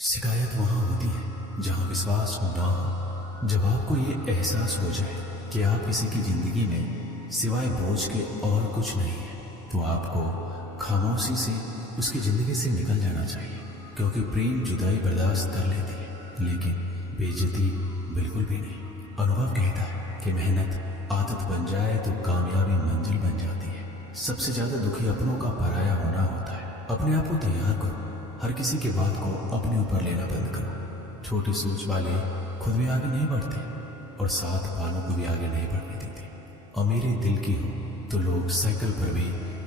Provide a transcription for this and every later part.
शिकायत वहां होती है जहां विश्वास ना हो। जब आपको ये एहसास हो जाए कि आप किसी की जिंदगी में सिवाय बोझ के और कुछ नहीं है, तो आपको खामोशी से उसकी जिंदगी से निकल जाना चाहिए। क्योंकि प्रेम जुदाई बर्दाश्त कर लेती है, लेकिन बेइज्जती बिल्कुल भी नहीं। अनुभव कहता है कि मेहनत आदत बन जाए तो कामयाबी मंजिल बन जाती है। सबसे ज्यादा दुखी अपनों का पराया होना होता है। अपने आप को तैयार करो, हर किसी की बात को अपने ऊपर लेना बंद करो। छोटी सोच वाले खुद भी आगे नहीं बढ़ते और साथ वालों को भी आगे नहीं बढ़ने देते। अमीरी दिल की हो तो लोग साइकिल पर भी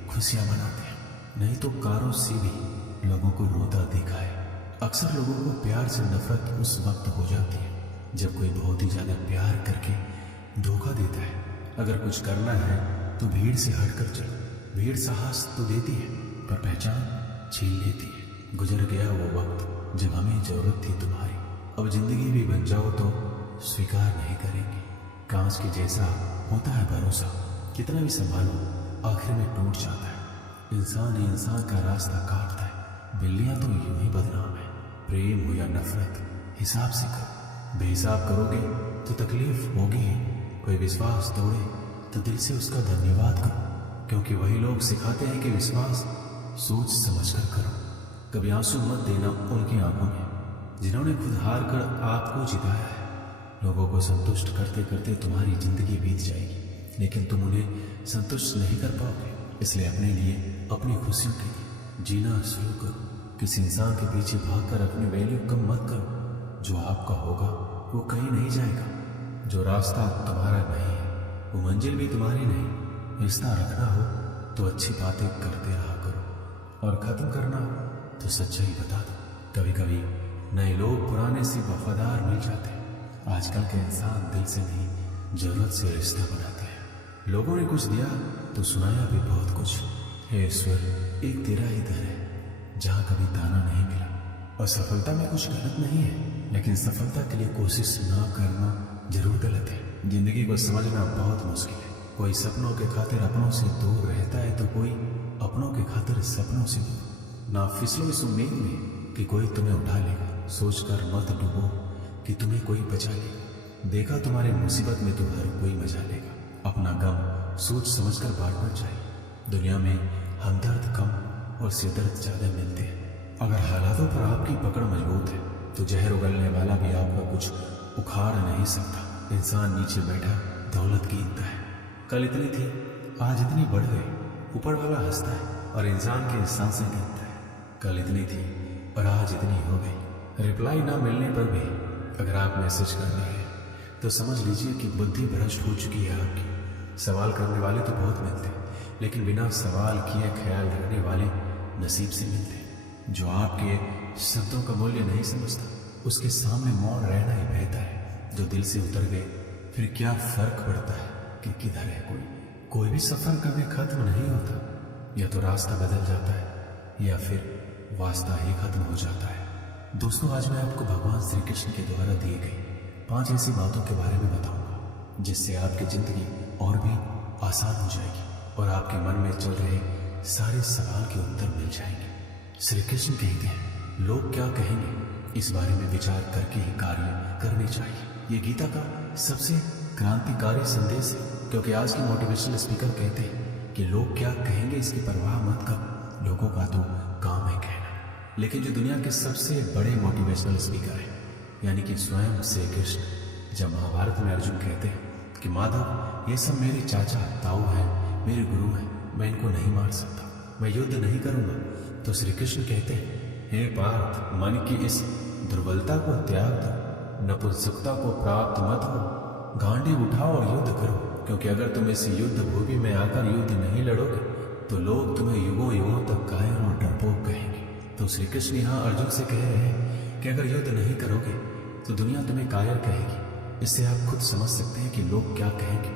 खुशियां मनाते हैं, नहीं तो कारों से भी लोगों को रोता देखा है। अक्सर लोगों को प्यार से नफरत उस वक्त हो जाती है जब कोई बहुत ही ज्यादा प्यार करके धोखा देता है। अगर कुछ करना है तो भीड़ से हटकर चलो। भीड़ साहस तो देती है पर पहचान छीन लेती है। गुजर गया वो वक्त जब हमें जरूरत थी तुम्हारी। अब जिंदगी भी बन जाओ तो स्वीकार नहीं करेंगे। कांच के जैसा होता है भरोसा, कितना भी संभालो आखिर में टूट जाता है। इंसान ही इंसान का रास्ता काटता है। बिल्लियां तो यूं ही बदनाम है। प्रेम हो या नफरत, हिसाब से करो। बेहिसाब करोगे तो तकलीफ होगी ही। कोई विश्वास तोड़े तो दिल से उसका धन्यवाद करो, क्योंकि वही लोग सिखाते हैं कि विश्वास सोच समझ कर करो। कभी आंसू मत देना उनकी आंखों में जिन्होंने खुद हार कर आपको जिताया है। लोगों को संतुष्ट करते करते तुम्हारी जिंदगी बीत जाएगी, लेकिन तुम उन्हें संतुष्ट नहीं कर पाओगे। इसलिए अपने लिए, अपनी खुशियों के लिए जीना शुरू करो। किसी इंसान के पीछे भागकर अपनी वैल्यू कम मत करो। जो आपका होगा वो कहीं नहीं जाएगा। जो रास्ता तुम्हारा नहीं है वो मंजिल भी तुम्हारी नहीं। रिश्ता रखना हो तो अच्छी बातें करते रहा करो, और खत्म करना हो तो सच्चाई बता दो। कभी कभी नए लोग पुराने से वफादार मिल जाते हैं। आजकल के इंसान दिल से नहीं, जरूरत से रिश्ता बनाते हैं। लोगों ने कुछ दिया तो सुनाया भी बहुत कुछ। हे ईश्वर, एक तेरा ही दर है जहां कभी ताना नहीं मिला। असफलता में कुछ गलत नहीं है, लेकिन सफलता के लिए कोशिश ना करना जरूर गलत है। जिंदगी को समझना बहुत मुश्किल है। कोई सपनों के खातिर अपनों से दूर रहता है तो कोई अपनों के खातिर सपनों से दूर। ना फिसलो इस उम्मीद में कि कोई तुम्हें उठा लेगा। सोचकर मत डूबो कि तुम्हें कोई बचा लेगा। देखा तुम्हारी मुसीबत में तो हर कोई मजा लेगा। अपना गम सोच समझकर बांटना चाहिए। दुनिया में हमदर्द कम और सिरदर्द ज्यादा मिलते हैं। अगर हालातों पर आपकी पकड़ मजबूत है तो जहर उगलने वाला भी आपका कुछ उखाड़ नहीं सकता। इंसान नीचे बैठा दौलत गिनता है। कल इतनी थी, आज इतनी बढ़ गई। ऊपर वाला हंसता है और इंसान की सांसें गिनता है। कल इतनी थी और आज इतनी हो गई। रिप्लाई ना मिलने पर भी अगर आप मैसेज कर रहे हैं तो समझ लीजिए कि बुद्धि भ्रष्ट हो चुकी है आपकी। सवाल करने वाले तो बहुत मिलते हैं, लेकिन बिना सवाल किए ख्याल रखने वाले नसीब से मिलते हैं। जो आपके शब्दों का मूल्य नहीं समझता उसके सामने मौन रहना ही बेहतर है। जो दिल से उतर गए फिर क्या फर्क पड़ता है कि किधर है कोई भी सफर कभी खत्म नहीं होता। या तो रास्ता बदल जाता है या फिर वास्ता ही खत्म हो जाता है। दोस्तों, आज मैं आपको भगवान श्री कृष्ण के द्वारा दिए गए 5 ऐसी बातों के बारे में बताऊंगा जिससे आपकी जिंदगी और भी आसान हो जाएगी और आपके मन में चल रहे सारे सवाल के उत्तर मिल जाएंगे। श्री कृष्ण कहते हैं, लोग क्या कहेंगे इस बारे में विचार करके ही कार्य करने चाहिए। ये गीता का सबसे क्रांतिकारी संदेश है, क्योंकि आज के मोटिवेशनल स्पीकर कहते हैं कि लोग क्या कहेंगे इसकी परवाह मत करो। लोगों का तो काम है कहना। लेकिन जो दुनिया के सबसे बड़े मोटिवेशनल स्पीकर है, यानी कि स्वयं श्री कृष्ण, जब महाभारत में अर्जुन कहते हैं कि माधव, ये सब मेरे चाचा ताऊ हैं, मेरे गुरु हैं, मैं इनको नहीं मार सकता, मैं युद्ध नहीं करूंगा, तो श्री कृष्ण कहते हैं, हे पार्थ, मन की इस दुर्बलता को त्याग दो, नपुंसकता को प्राप्त मत हो, गांडी उठाओ और युद्ध करो। क्योंकि अगर तुम इस युद्ध भूमि में आकर युद्ध नहीं लड़ोगे तो लोग तुम्हें युगों युगों तक कायर और डरपोक कहेंगे। तो श्री कृष्ण यहाँ अर्जुन से कह रहे हैं कि अगर युद्ध नहीं करोगे तो दुनिया तुम्हें कायर कहेगी। इससे आप खुद समझ सकते हैं कि लोग क्या कहेंगे।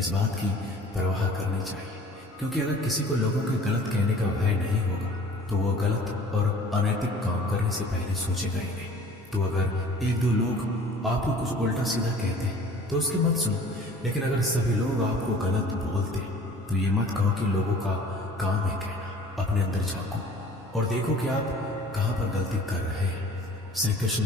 इस बात की परवाह करनी चाहिए, क्योंकि अगर किसी को लोगों के गलत कहने का भय नहीं होगा तो वो गलत और अनैतिक काम करने से पहले सोचेगा ही नहीं। तो अगर 1-2 लोग आपको कुछ उल्टा सीधा कहते हैं तो उसकी मत सुनो, लेकिन अगर सभी लोग आपको गलत बोलते हैं तो ये मत कहो कि लोगों का काम है कहना। अपने अंदर झांको और देखो कि आप कहाँ पर गलती कर रहे हैं। श्री कृष्ण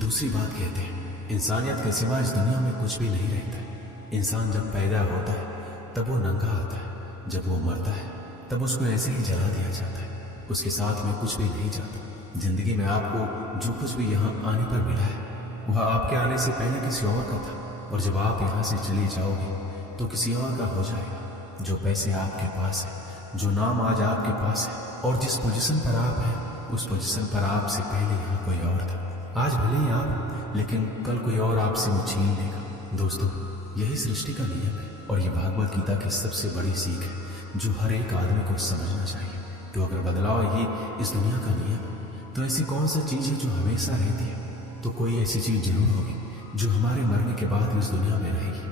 दूसरी बात कहते हैं, इंसानियत के सिवा इस दुनिया में कुछ भी नहीं रहता है। इंसान जब पैदा होता है तब वो नंगा आता है, जब वो मरता है तब उसको ऐसे ही जला दिया जाता है, उसके साथ में कुछ भी नहीं जाता। जिंदगी में आपको जो कुछ भी यहाँ आने पर मिला है वह आपके आने से पहले किसी और का था, और जब आप यहाँ से चले जाओगे तो किसी और का हो जाएगा। जो पैसे आपके पास है, जो नाम आज आपके पास है और जिस पोजीशन पर आप हैं, उस पोजीशन पर आपसे पहले यहाँ कोई और था। आज भले ही आप, लेकिन कल कोई और आपसे वो छीन लेगा। दोस्तों, यही सृष्टि का नियम है और ये भागवत गीता की सबसे बड़ी सीख है जो हर एक आदमी को समझना चाहिए। तो अगर बदलाव ही इस दुनिया का नियम है तो ऐसी कौन सी चीज है जो हमेशा रहती है? तो कोई ऐसी चीज जरूर होगी जो हमारे मरने के बाद इस दुनिया में रहेगी।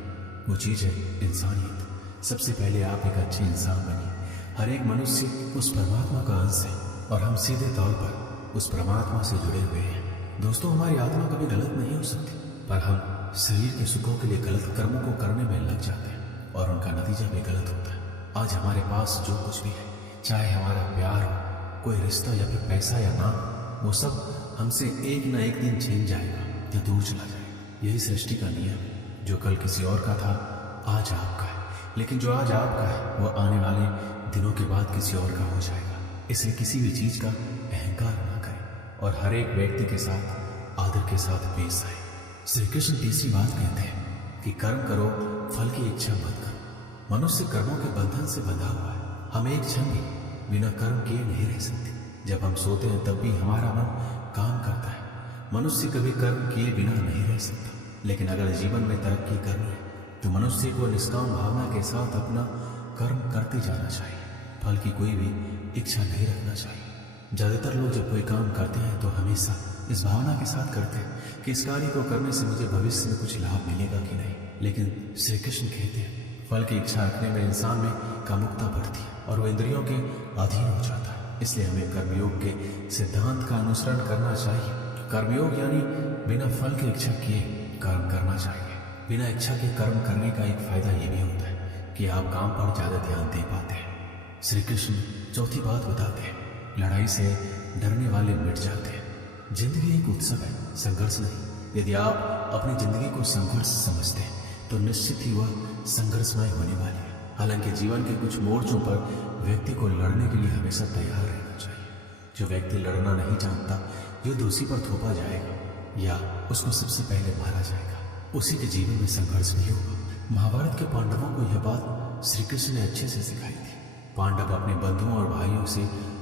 वो चीज है इंसानियत। सबसे पहले आप एक अच्छे इंसान बनिए। हर एक मनुष्य उस परमात्मा का अंश है और हम सीधे तौर पर उस परमात्मा से जुड़े हुए हैं। दोस्तों, हमारी आत्मा कभी गलत नहीं हो सकती, पर हम शरीर के सुखों के लिए गलत कर्मों को करने में लग जाते हैं और उनका नतीजा भी गलत होता है। आज हमारे पास जो कुछ भी है, चाहे हमारा प्यार हो, कोई रिश्ता या फिर पैसा या नाम, वो सब हमसे एक न एक दिन छिन जाएगा या दूर चला जाएगा। यही सृष्टि का नियम है। जो कल किसी और का था आज आपका है, लेकिन जो आज आपका है वो आने वाले दिनों के बाद किसी और का हो जाएगा। इसलिए किसी भी चीज का अहंकार ना करें और हर एक व्यक्ति के साथ आदर के साथ पेश आए। श्री कृष्ण तीसरी बात कहते हैं कि कर्म करो, फल की इच्छा मत करो। मनुष्य कर्मों के बंधन से बंधा हुआ है। हम एक क्षण भी बिना कर्म किए नहीं रह सकते। जब हम सोते हैं तब भी हमारा मन काम करता है। मनुष्य कभी कर्म किए बिना नहीं रह सकता, लेकिन अगर जीवन में तरक्की करनी है तो मनुष्य को निष्काम भावना के साथ अपना कर्म करते जाना चाहिए। फल की कोई भी इच्छा नहीं रखना चाहिए। ज्यादातर लोग जब कोई काम करते हैं तो हमेशा इस भावना के साथ करते हैं कि इस कार्य को करने से मुझे भविष्य में कुछ लाभ मिलेगा कि नहीं। लेकिन श्री कृष्ण कहते हैं फल की इच्छा रखने में इंसान में कामुकता बढ़ती है और वह इंद्रियों के अधीन हो जाता है। इसलिए हमें कर्मयोग के सिद्धांत का अनुसरण करना चाहिए। कर्मयोग यानी बिना फल की इच्छा किए कर्म करना चाहिए। बिना इच्छा के कर्म करने का एक फायदा यह भी होता है कि आप काम पर ज्यादा ध्यान दे पाते हैं। श्री कृष्ण चौथी बात बताते हैं, लड़ाई से डरने वाले मिट जाते हैं। जिंदगी एक उत्सव है, संघर्ष नहीं। यदि आप अपनी जिंदगी को संघर्ष समझते हैं तो निश्चित ही वह संघर्षमय होने वाली है। हालांकि जीवन के कुछ मोर्चों पर व्यक्ति को लड़ने के लिए हमेशा तैयार रहना चाहिए। जो व्यक्ति लड़ना नहीं जानता, युद्ध उसी पर थोपा जाएगा या उसको सबसे पहले मारा जाएगा। उसी के जीवन में संघर्ष नहीं होगा। महाभारत के पांडवों को यह बात श्री कृष्ण ने अच्छे से सिखाई थी। पांडव अपने बंधुओं और भाइयों से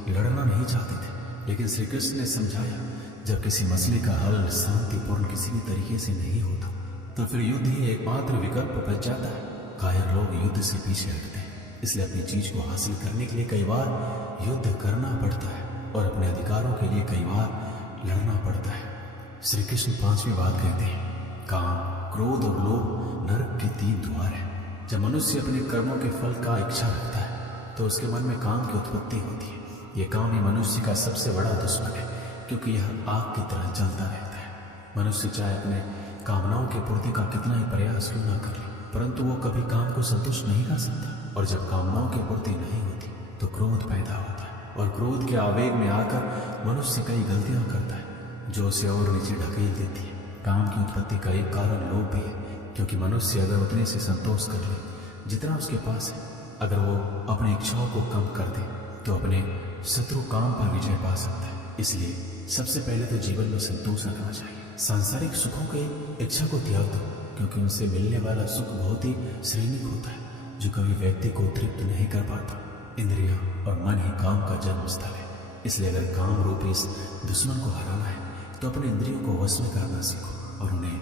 लड़ना नहीं चाहते थे, लेकिन श्री कृष्ण ने समझाया जब किसी मसले का हल शांतिपूर्ण किसी भी तरीके से नहीं होता तो फिर युद्ध ही एकमात्र विकल्प बच जाता है। कायर लोग युद्ध से पीछे हटते हैं, इसलिए अपनी चीज को हासिल करने के लिए कई बार युद्ध करना पड़ता है और अपने अधिकारों के लिए कई बार लड़ना पड़ता है। श्री कृष्ण पांचवी बात कहते हैं, काम, क्रोध और लोभ नरक के 3 द्वार हैं। जब मनुष्य अपने कर्मों के फल का इच्छा रखता है तो उसके मन में काम की उत्पत्ति होती है। ये काम ही मनुष्य का सबसे बड़ा दुश्मन है, क्योंकि यह आग की तरह जलता रहता है। मनुष्य चाहे अपने कामनाओं की पूर्ति का कितना ही प्रयास क्यों ना करे, परंतु वो कभी काम को संतुष्ट नहीं कर सकता। और जब कामनाओं की पूर्ति नहीं होती तो क्रोध पैदा होता है और क्रोध के आवेग में आकर मनुष्य कई गलतियां करता है जो उसे और नीचे ढकेल देती है। काम की उत्पत्ति का एक कारण लोभ भी है, क्योंकि मनुष्य अगर उतने से संतोष कर ले जितना उसके पास है, अगर वो अपनी इच्छाओं को कम कर दे तो अपने शत्रु काम पर विजय पा सकता है। इसलिए सबसे पहले तो जीवन में संतोष रखना चाहिए। सांसारिक सुखों की इच्छा को त्याग दो, क्योंकि उनसे मिलने वाला सुख बहुत ही श्रेणिक होता है जो कभी व्यक्ति को तृप्त नहीं कर पाता। इंद्रियां और मन ही काम का जन्म स्थल है। इसलिए अगर काम रूपी इस दुश्मन को हराना है तो अपने इंद्रियों को वश में करना सीखो और उन्हें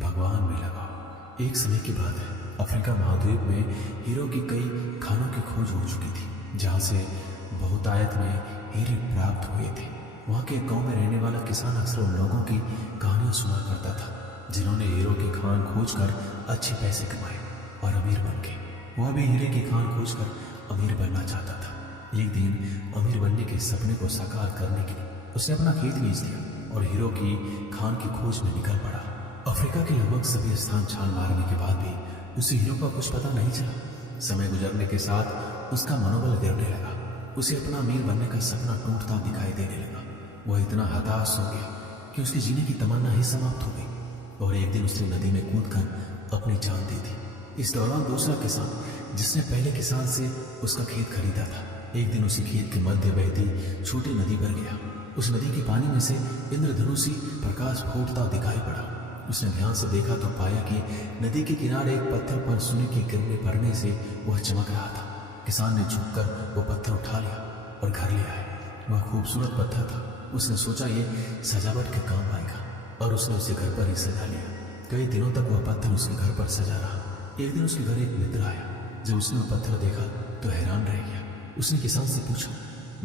भगवान में लगाओ। एक समय की बात है, अफ्रीका महाद्वीप में हीरो की कई खानों की खोज हो चुकी थी, जहाँ से बहुतायत में हीरे प्राप्त हुए थे। वहाँ के गांव में रहने वाला किसान अक्सर उन लोगों की कहानियां सुना करता था जिन्होंने हीरो की खान खोजकर अच्छे पैसे कमाए और अमीर बन गए। वह भी हीरे की खान खोजकर अमीर बनना चाहता था। एक दिन अमीर बनने के सपने को साकार करने के लिए उसने अपना खेत बेच दिया और हीरो की खान की खोज में निकल पड़ा। अफ्रीका के लगभग सभी स्थान छान मारने के बाद भी उसे हीरो का कुछ पता नहीं चला। समय गुजरने के साथ उसका मनोबल गिरने लगा। उसे अपना अमीर बनने का सपना टूटता दिखाई देने लगा। वह इतना हताश हो गया कि उसके जीने की तमन्ना ही समाप्त हो गई और एक दिन उसने नदी में कूदकर अपनी जान दे दी। इस दौरान दूसरा किसान, जिसने पहले किसान से उसका खेत खरीदा था, एक दिन उसी खेत के मध्य बहती छोटी नदी पर गया। उस नदी के पानी में से इंद्रधनुषी प्रकाश फूटता दिखाई पड़ा। उसने ध्यान से देखा तो पाया कि नदी के किनारे एक पत्थर पर सोने की किरणें पड़ने से वह चमक रहा था। किसान ने झुककर वो पत्थर उठा लिया और घर ले आया। वह खूबसूरत पत्थर था। उसने सोचा ये सजावट के काम आएगा और उसने उसे घर पर ही सजा लिया। कई दिनों तक वह पत्थर उसके घर पर सजा रहा। एक दिन उसके घर एक मित्र आया। जब उसने वह पत्थर देखा तो हैरान रह गया। उसने किसान से पूछा,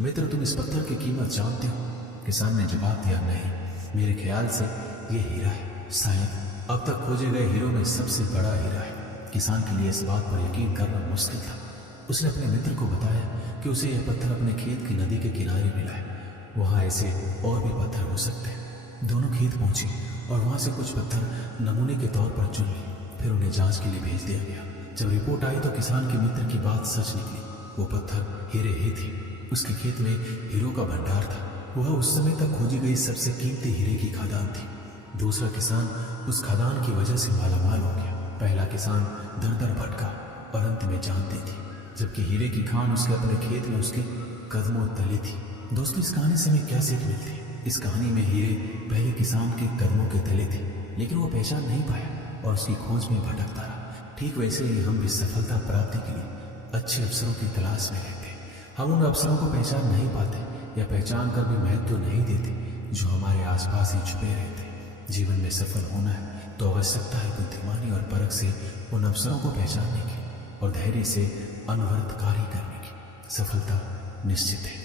मित्र, तुम इस पत्थर की कीमत जानते हो? किसान ने जवाब दिया, नहीं, मेरे ख्याल से ये हीरा है, शायद अब तक खोजे गए हीरों में सबसे बड़ा हीरा है। किसान के लिए इस बात पर यकीन करना मुश्किल था। उसने अपने मित्र को बताया कि उसे यह पत्थर अपने खेत की नदी के किनारे मिला है। वहां ऐसे और भी पत्थर हो सकते हैं। दोनों खेत पहुंचे और वहां से कुछ पत्थर नमूने के तौर पर चुन लिए। फिर उन्हें जांच के लिए भेज दिया गया। जब रिपोर्ट आई तो किसान के मित्र की बात सच निकली। वो पत्थर हीरे ही थे। उसके खेत में हीरो का भंडार था। वह उस समय तक खोजी गई सबसे कीमती हीरे की खदान थी। दूसरा किसान उस खदान की वजह से मालामाल हो गया। पहला किसान दर दर भटका और अंत में जान दे दी, जबकि हीरे की खान उसके अपने खेत में उसके कदमों तले थी। दोस्तों, इस कहानी से हमें क्या सीख मिलती है? इस कहानी में हीरे पहले किसान के कदमों के तले थे, लेकिन वो पहचान नहीं पाया और उसकी खोज में भटकता रहा। ठीक वैसे ही हम भी सफलता प्राप्ति के लिए अच्छे अवसरों की तलाश में रहते हैं। हम उन अवसरों को पहचान नहीं पाते या पहचान कर भी महत्व नहीं देते जो हमारे आसपास ही छुपे रहते हैं। जीवन में सफल होना है तो आवश्यकता है बुद्धिमानी और परख से उन अवसरों को पहचानने की और धैर्य से अनवरत कार्य करने की। सफलता निश्चित है।